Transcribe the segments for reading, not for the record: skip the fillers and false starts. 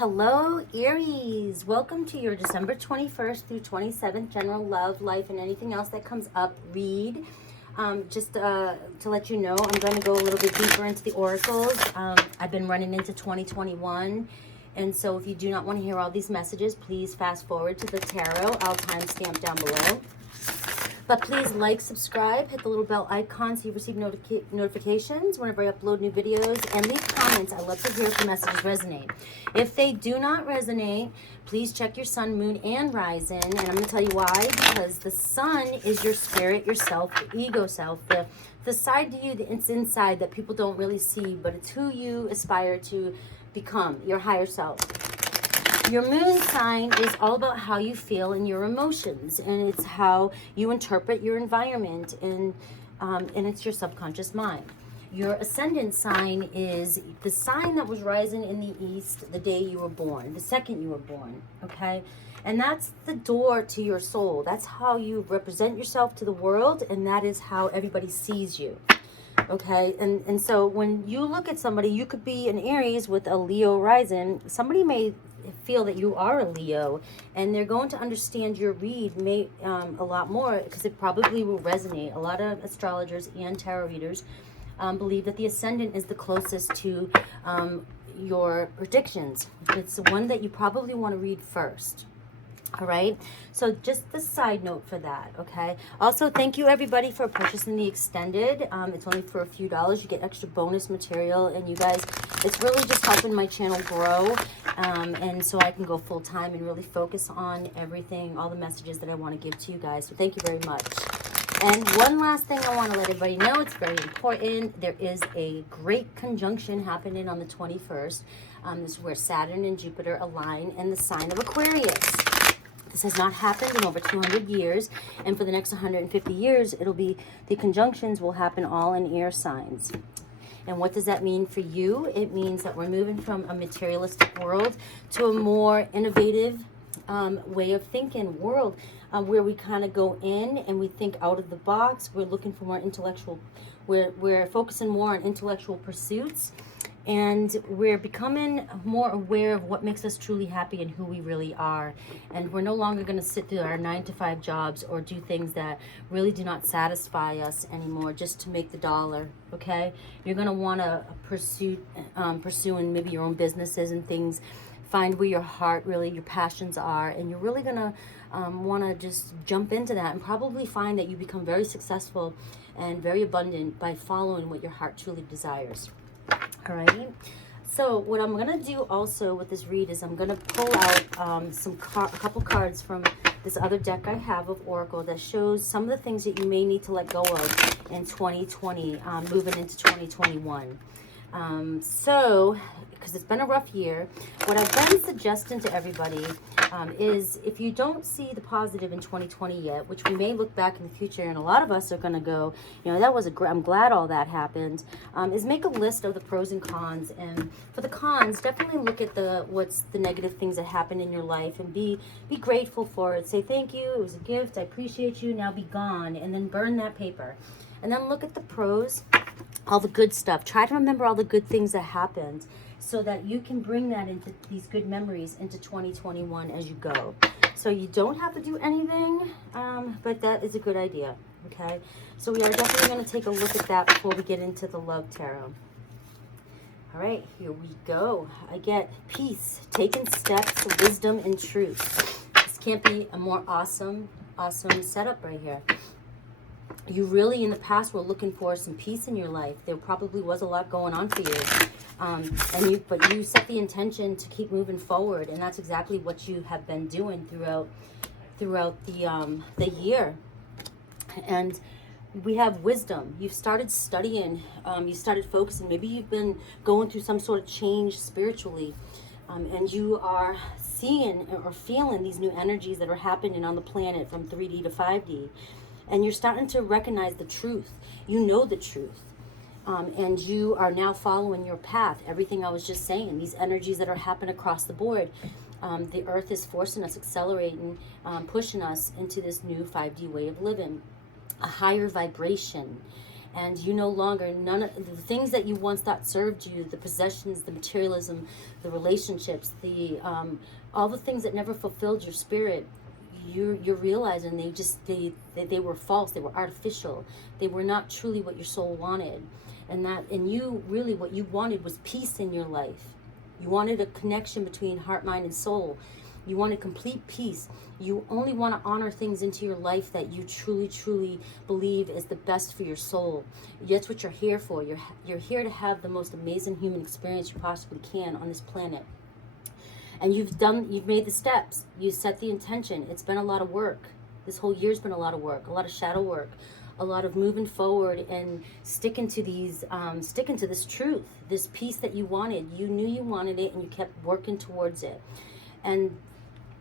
Hello, Aries. Welcome to your December 21st through 27th general love, life, and anything else that comes up read. Just to let you know, I'm going to go a little bit deeper into the oracles. I've been running into 2021. And so if you do not want to hear all these messages, please fast forward to the tarot. I'll timestamp down below. But please like, subscribe, hit the little bell icon so you receive notifications whenever I upload new videos, and leave comments. I love to hear if the messages resonate. If they do not resonate, please check your sun, moon, and rising. And I'm going to tell you why. Because the sun is your spirit, yourself, the ego self, the side to you, it's inside that people don't really see, but it's who you aspire to become, your higher self. Your moon sign is all about how you feel and your emotions, and it's how you interpret your environment, and it's your subconscious mind. Your ascendant sign is the sign that was rising in the east the day you were born, the second you were born, okay? And that's the door to your soul. That's how you represent yourself to the world, and that is how everybody sees you. Okay, and so when you look at somebody, you could be an Aries with a Leo rising. Somebody may feel that you are a Leo, and they're going to understand your read a lot more, because it probably will resonate. A lot of astrologers and tarot readers believe that the ascendant is the closest to your predictions. It's the one that you probably want to read first. All right, so just the side note for that, okay? Also, thank you everybody for purchasing the extended. It's only for a few dollars. You get extra bonus material, and you guys, it's really just helping my channel grow, and so I can go full time and really focus on everything, all the messages that I want to give to you guys. So thank you very much. And one last thing I want to let everybody know, it's very important. There is a great conjunction happening on the 21st. This is where Saturn and Jupiter align in the sign of Aquarius. This has not happened in over 200 years, and for the next 150 years, the conjunctions will happen all in air signs. And what does that mean for you? It means that we're moving from a materialistic world to a more innovative way of thinking world, where we kind of go in and we think out of the box. We're looking for more intellectual, we're focusing more on intellectual pursuits. And we're becoming more aware of what makes us truly happy and who we really are. And we're no longer going to sit through our 9-to-5 jobs or do things that really do not satisfy us anymore just to make the dollar, okay? You're going to want to pursuing maybe your own businesses and things. Find where your heart really, your passions are. And you're really going to want to just jump into that and probably find that you become very successful and very abundant by following what your heart truly desires. All right, so what I'm going to do also with this read is I'm going to pull out a couple cards from this other deck I have of Oracle that shows some of the things that you may need to let go of in 2020, moving into 2021. Because it's been a rough year, what I've been suggesting to everybody is, if you don't see the positive in 2020 yet, which we may look back in the future, and a lot of us are going to go, you know, I'm glad all that happened, is make a list of the pros and cons. And for the cons, definitely look at what's the negative things that happen in your life, and be grateful for it. Say, thank you, it was a gift, I appreciate you, now be gone, and then burn that paper. And then look at the pros, all the good stuff. Try to remember all the good things that happened, so that you can bring that into these good memories into 2021 as you go. So you don't have to do anything, but that is a good idea, okay? So we are definitely going to take a look at that before we get into the love tarot. All right, here we go. I get peace, taking steps, wisdom, and truth. This can't be a more awesome setup right here. You really, in the past, were looking for some peace in your life. There probably was a lot going on for you. But you set the intention to keep moving forward, and that's exactly what you have been doing throughout the year. And we have wisdom. You've started studying. You started focusing. Maybe you've been going through some sort of change spiritually, and you are seeing or feeling these new energies that are happening on the planet from 3D to 5D. And you're starting to recognize the truth. You know the truth. And you are now following your path. Everything I was just saying, these energies that are happening across the board. The earth is forcing us, accelerating, pushing us into this new 5D way of living. A higher vibration. And you no longer, none of the things that you once thought served you, the possessions, the materialism, the relationships, the all the things that never fulfilled your spirit, you're realizing they were false, they were artificial, they were not truly what your soul wanted. And you really, what you wanted was peace in your life. You wanted a connection between heart, mind, and soul. You wanted complete peace. You only want to honor things into your life that you truly, truly believe is the best for your soul. That's what you're here for. You're here to have the most amazing human experience you possibly can on this planet. And you've made the steps. You set the intention. It's been a lot of work. This whole year's been a lot of work, a lot of shadow work, a lot of moving forward and sticking to this truth, this peace that you wanted. You knew you wanted it, and you kept working towards it. And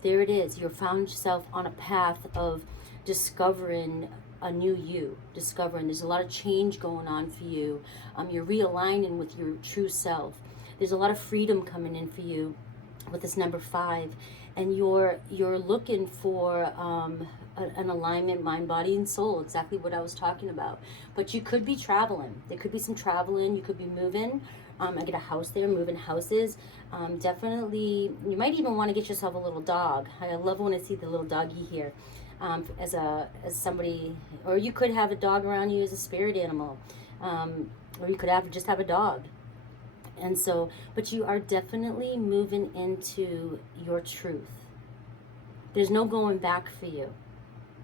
there it is. You found yourself on a path of discovering a new you, there's a lot of change going on for you. You're realigning with your true self. There's a lot of freedom coming in for you with this number 5, and you're looking for an alignment, mind, body, and soul, exactly what I was talking about. But you could be traveling. There could be some traveling. You could be moving. I get a house there, moving houses. Definitely, you might even want to get yourself a little dog. I love when I see the little doggy here, as somebody, or you could have a dog around you as a spirit animal, or you could just have a dog. And so, but you are definitely moving into your truth. There's no going back for you.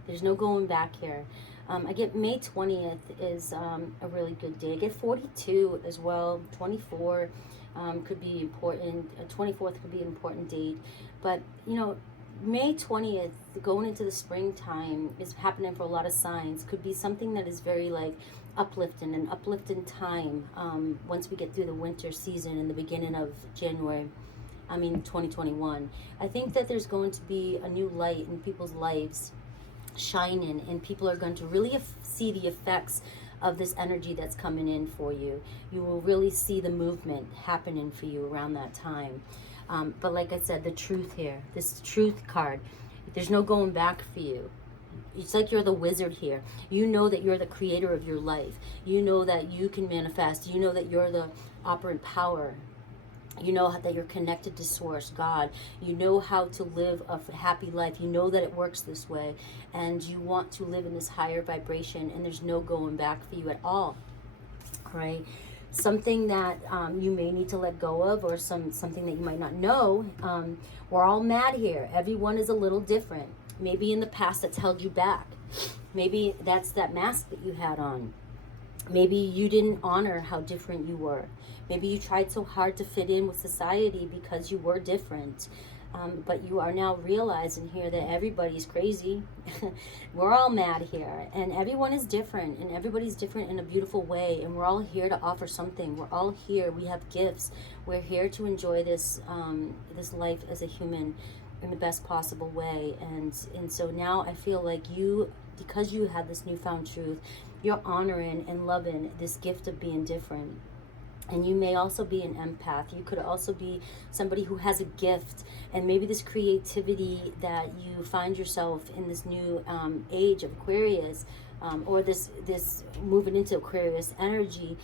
There's no going back here. I get May 20th is a really good day. I get 42 as well. 24 could be important. 24th could be an important date. But, you know, May 20th, going into the springtime, is happening for a lot of signs. Could be something that is very, like, uplifting, an uplifting time once we get through the winter season in the beginning of January. 2021. I think that there's going to be a new light in people's lives shining, and people are going to really see the effects of this energy that's coming in for you. You will really see the movement happening for you around that time. But like I said, the truth here, this truth card, there's no going back for you. It's like you're the wizard here. You know that you're the creator of your life. You know that you can manifest. You know that you're the operant power. You know that you're connected to Source, God. You know how to live a happy life. You know that it works this way. And you want to live in this higher vibration, and there's no going back for you at all. All right? Something that you may need to let go of, or something that you might not know. We're all mad here. Everyone is a little different. Maybe in the past that's held you back. Maybe that's that mask that you had on. Maybe you didn't honor how different you were. Maybe you tried so hard to fit in with society because you were different. But you are now realizing here that everybody's crazy. We're all mad here, and everyone is different, and everybody's different in a beautiful way, and we're all here to offer something. We're all here. We have gifts. We're here to enjoy this this life as a human in the best possible way. And so now I feel like you, because you have this newfound truth, you're honoring and loving this gift of being different. And you may also be an empath. You could also be somebody who has a gift, and maybe this creativity that you find yourself in this new age of Aquarius, or this moving into Aquarius energy.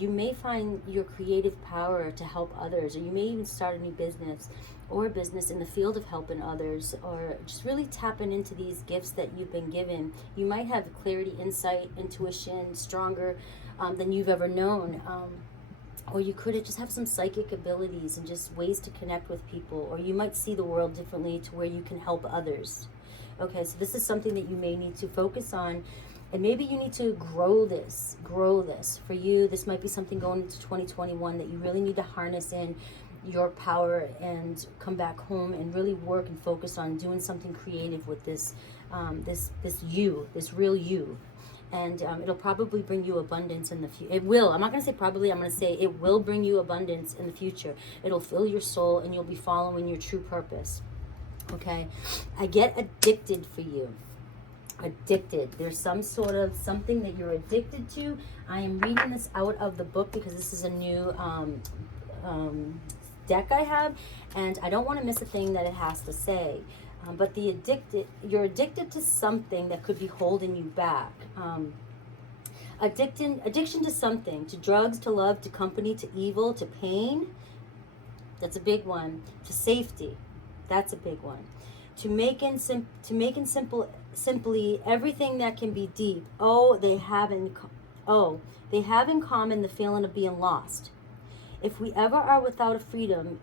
You may find your creative power to help others, or you may even start a new business, or a business in the field of helping others, or just really tapping into these gifts that you've been given. You might have clarity, insight, intuition stronger than you've ever known. Or you could just have some psychic abilities and just ways to connect with people. Or you might see the world differently to where you can help others. Okay, so this is something that you may need to focus on. And maybe you need to grow this. For you, this might be something going into 2021 that you really need to harness in your power and come back home and really work and focus on doing something creative with this, this real you. And it'll probably bring you abundance in the future. It will. I'm not going to say probably. I'm going to say it will bring you abundance in the future. It'll fill your soul, and you'll be following your true purpose. Okay? I get addicted for you. Addicted. There's some sort of something that you're addicted to. I am reading this out of the book because this is a new deck I have, and I don't want to miss a thing that it has to say. But you're addicted to something that could be holding you back. Addiction to something, to drugs, to love, to company, to evil, to pain. That's a big one. To safety. That's a big one. To making simply everything that can be deep. They have in common the feeling of being lost. If we ever are without it, freedom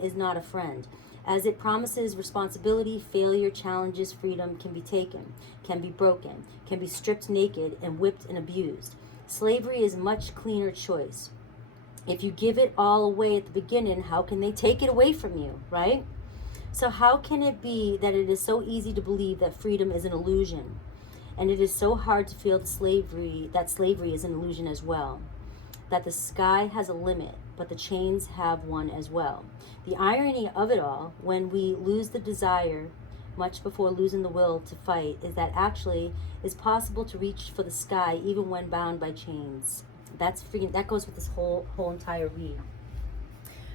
is not a friend. As it promises responsibility, failure, challenges, freedom can be taken, can be broken, can be stripped naked and whipped and abused. Slavery is a much cleaner choice. If you give it all away at the beginning, how can they take it away from you, right? So how can it be that it is so easy to believe that freedom is an illusion? And it is so hard to feel that slavery is an illusion as well. That the sky has a limit, but the chains have one as well. The irony of it all, when we lose the desire much before losing the will to fight, is that actually it's possible to reach for the sky even when bound by chains. That goes with this whole entire read.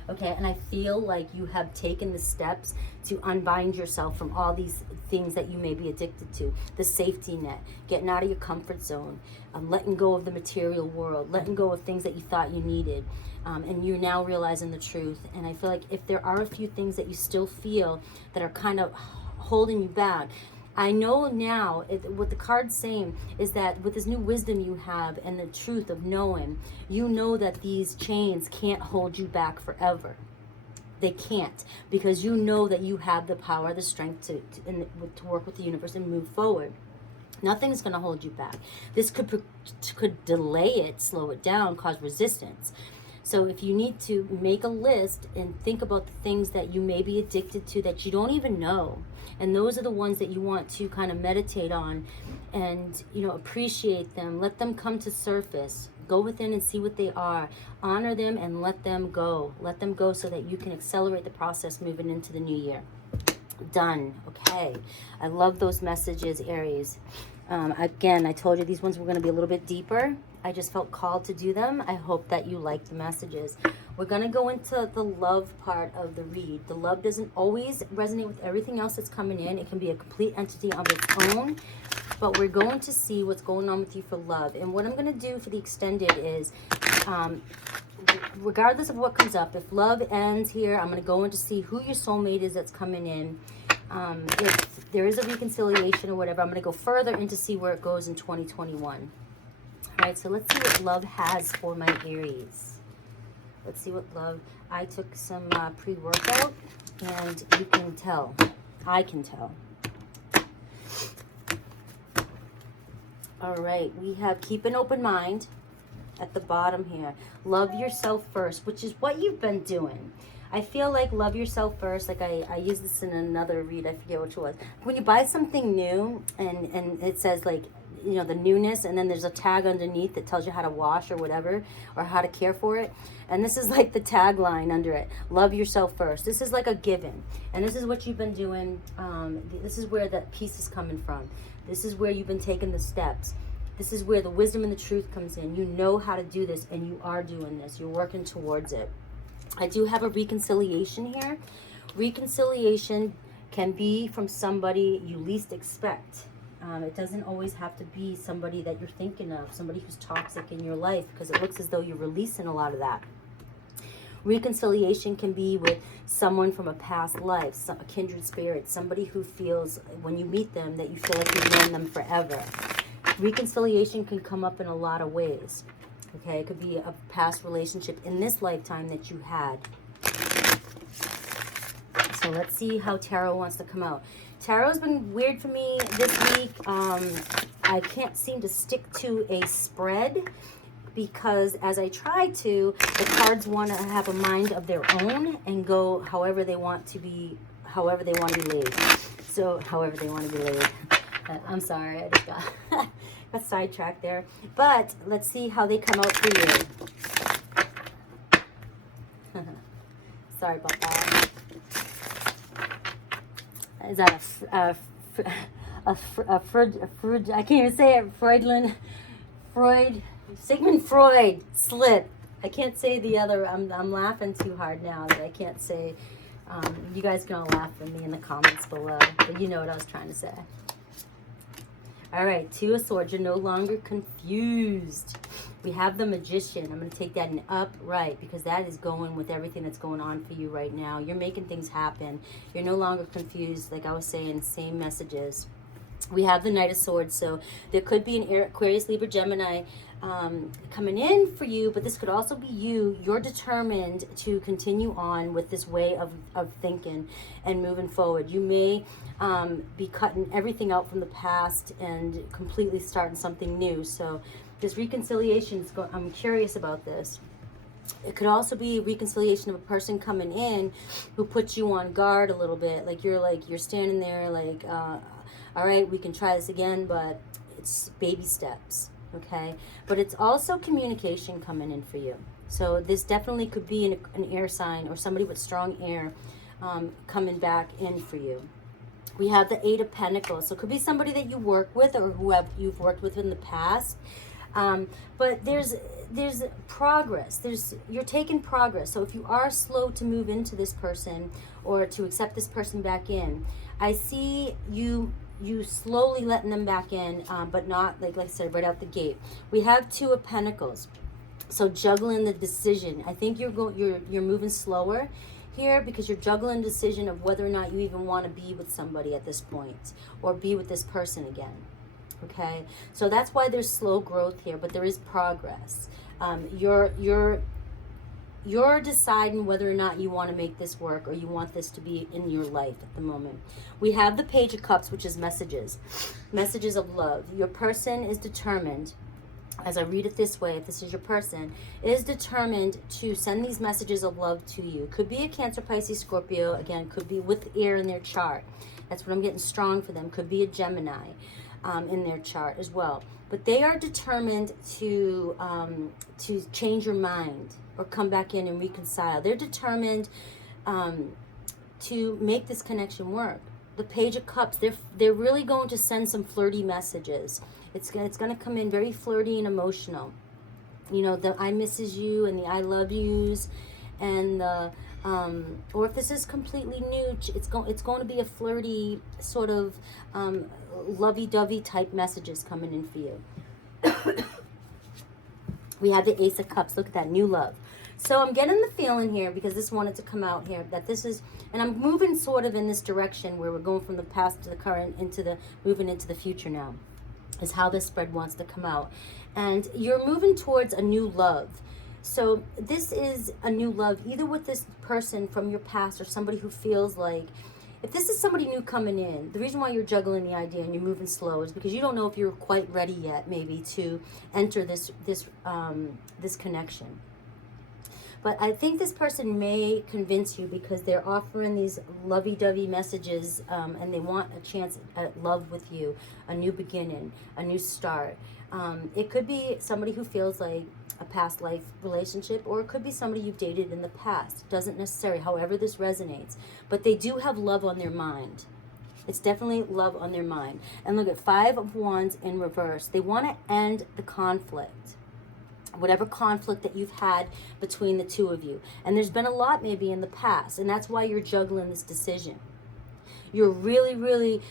Okay, and I feel like you have taken the steps to unbind yourself from all these things that you may be addicted to. The safety net, getting out of your comfort zone, letting go of the material world, letting go of things that you thought you needed, and you're now realizing the truth. And I feel like if there are a few things that you still feel that are kind of holding you back, I know now, what the card's saying is that with this new wisdom you have and the truth of knowing, you know that these chains can't hold you back forever. They can't, because you know that you have the power, the strength to work with the universe and move forward. Nothing's going to hold you back. This could delay it, slow it down, cause resistance. So if you need to make a list and think about the things that you may be addicted to that you don't even know, and those are the ones that you want to kind of meditate on and, appreciate them, let them come to surface, go within and see what they are, honor them and let them go so that you can accelerate the process moving into the new year. Done. Okay, I love those messages, Aries. Again, I told you these ones were going to be a little bit deeper. I just felt called to do them. I hope that you like the messages. We're going to go into the love part of the read. The love doesn't always resonate with everything else that's coming in. It can be a complete entity of its own. But we're going to see what's going on with you for love. And what I'm going to do for the extended is, regardless of what comes up, if love ends here, I'm going to go in to see who your soulmate is that's coming in. If there is a reconciliation or whatever, I'm going to go further in to see where it goes in 2021. All right, so let's see what love has for my Aries. Let's see what love... I took some pre-workout, and you can tell. I can tell. All right, we have keep an open mind at the bottom here. Love yourself first, which is what you've been doing. I feel like love yourself first. Like I used this in another read. I forget which it was. When you buy something new and it says like, the newness, and then there's a tag underneath that tells you how to wash or whatever, or how to care for it. And this is like the tagline under it. Love yourself first. This is like a given. And this is what you've been doing. This is where that peace is coming from. This is where you've been taking the steps. This is where the wisdom and the truth comes in. You know how to do this, and you are doing this. You're working towards it. I do have a reconciliation here. Reconciliation can be from somebody you least expect. It doesn't always have to be somebody that you're thinking of, somebody who's toxic in your life, because it looks as though you're releasing a lot of that. Reconciliation can be with someone from a past life, a kindred spirit, somebody who feels, when you meet them, that you feel like you've known them forever. Reconciliation can come up in a lot of ways. Okay, it could be a past relationship in this lifetime that you had. So let's see how tarot wants to come out. Tarot's been weird for me this week. I can't seem to stick to a spread because as I try to, the cards want to have a mind of their own and go however they want to be laid. So, however they want to be laid. I'm sorry, I just got sidetracked there. But let's see how they come out for you. Sorry about that. Is that a Freud? I can't even say it. Sigmund Freud slip. I can't say the other. I'm laughing too hard now that I can't say. You guys can all laugh at me in the comments below, but you know what I was trying to say. All right, Two of Swords. You're no longer confused. We have the Magician. I'm going to take that in upright because that is going with everything that's going on for you right now. You're making things happen. You're no longer confused. Like I was saying, same messages. We have the Knight of Swords, so there could be an Aquarius, Libra, Gemini coming in for you, but this could also be you. You're determined to continue on with this way of thinking and moving forward. You may be cutting everything out from the past and completely starting something new. So this reconciliation is I'm curious about this. It could also be a reconciliation of a person coming in who puts you on guard a little bit. Like you're standing there like, all right, we can try this again, but it's baby steps. Okay, but it's also communication coming in for you. So this definitely could be an air sign or somebody with strong air coming back in for you. We have the Eight of Pentacles. So it could be somebody that you work with or you've worked with in the past. But there's progress. You're taking progress. So if you are slow to move into this person or to accept this person back in, I see you slowly letting them back in, but not like I said, right out the gate. We have Two of Pentacles, so juggling the decision. I think you're moving slower here because you're juggling the decision of whether or not you even want to be with somebody at this point or be with this person again. Okay, so that's why there's slow growth here, but there is progress. You're deciding whether or not you want to make this work or you want this to be in your life at the moment. We have the Page of Cups, which is messages of love. Your person is determined, as I read it this way, if this is your person, is determined to send these messages of love to you. Could be a Cancer, Pisces, Scorpio. Again, could be with air in their chart. That's what I'm getting strong for them. Could be a Gemini in their chart as well. But they are determined to change your mind or come back in and reconcile. They're determined to make this connection work. The Page of Cups, they're really going to send some flirty messages. It's going to come in very flirty and emotional. You know, the I misses you and the I love yous, and the or if this is completely new, it's going to be a flirty sort of lovey-dovey type messages coming in for you. We have the Ace of Cups. Look at that, new love. So I'm getting the feeling here, because this wanted to come out here, that this is, and I'm moving sort of in this direction where we're going from the past to the current moving into the future now, is how this spread wants to come out. And you're moving towards a new love. So this is a new love, either with this person from your past or somebody who feels like, if this is somebody new coming in, the reason why you're juggling the idea and you're moving slow is because you don't know if you're quite ready yet, maybe, to enter this connection. But I think this person may convince you because they're offering these lovey-dovey messages, and they want a chance at love with you, a new beginning, a new start. It could be somebody who feels like a past life relationship, or it could be somebody you've dated in the past. Doesn't necessarily, however this resonates. But they do have love on their mind. It's definitely love on their mind. And look at 5 of Wands in reverse. They want to end the conflict. Whatever conflict that you've had between the two of you. And there's been a lot maybe in the past, and that's why you're juggling this decision. You're really, really,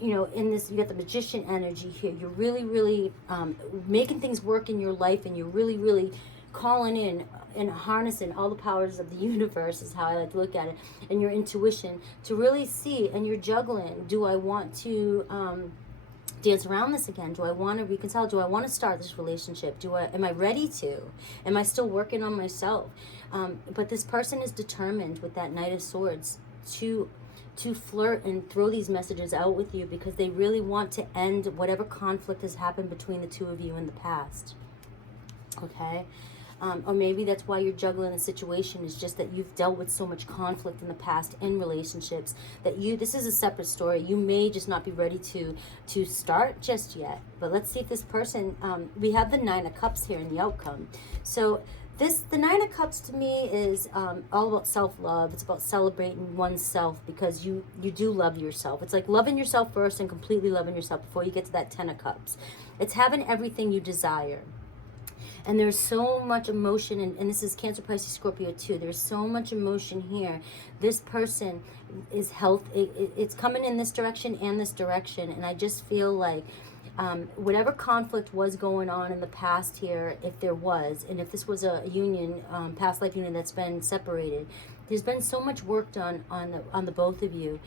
you know, in this, you got the Magician energy here. You're really, really making things work in your life, and you're really, really calling in and harnessing all the powers of the universe, is how I like to look at it, and your intuition to really see, and you're juggling. Do I want to dance around this again? Do I want to reconcile? Do I want to start this relationship? Am I ready to? Am I still working on myself? But this person is determined with that Knight of Swords to flirt and throw these messages out with you, because they really want to end whatever conflict has happened between the two of you in the past. Okay? Or maybe that's why you're juggling the situation, is just that you've dealt with so much conflict in the past in relationships that this is a separate story. You may just not be ready to start just yet. But let's see if this person, we have the 9 of Cups here in the outcome. So the 9 of Cups to me is all about self-love. It's about celebrating oneself, because you do love yourself. It's like loving yourself first and completely loving yourself before you get to that 10 of Cups. It's having everything you desire. And there's so much emotion, and this is Cancer, Pisces, Scorpio too. There's so much emotion here. This person is it's coming in this direction and this direction, and I just feel like Whatever conflict was going on in the past here, if there was, and if this was a union, past life union that's been separated, there's been so much work done on the both of you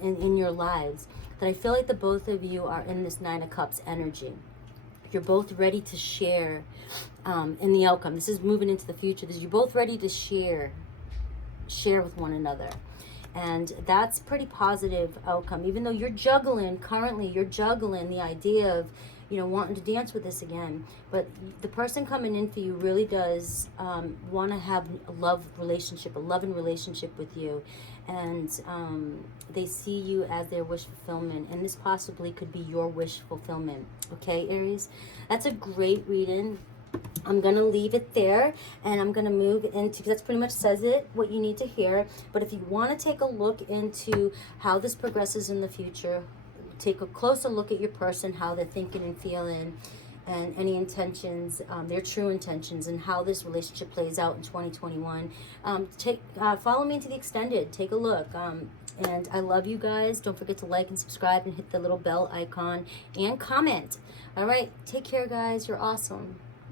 in your lives, that I feel like the both of you are in this Nine of Cups energy. You're both ready to share in the outcome. This is moving into the future. You're both ready to share with one another. And that's pretty positive outcome. Even though you're juggling, currently you're juggling the idea of, you know, wanting to dance with this again. But the person coming in for you really does want to have a loving relationship with you. And they see you as their wish fulfillment. And this possibly could be your wish fulfillment. Okay, Aries? That's a great reading. I'm going to leave it there, and I'm going to move into, because that pretty much says it, what you need to hear. But if you want to take a look into how this progresses in the future, take a closer look at your person, how they're thinking and feeling, and any intentions, their true intentions, and how this relationship plays out in 2021. Follow me into the extended. Take a look. And I love you guys. Don't forget to like and subscribe and hit the little bell icon and comment. All right. Take care, guys. You're awesome.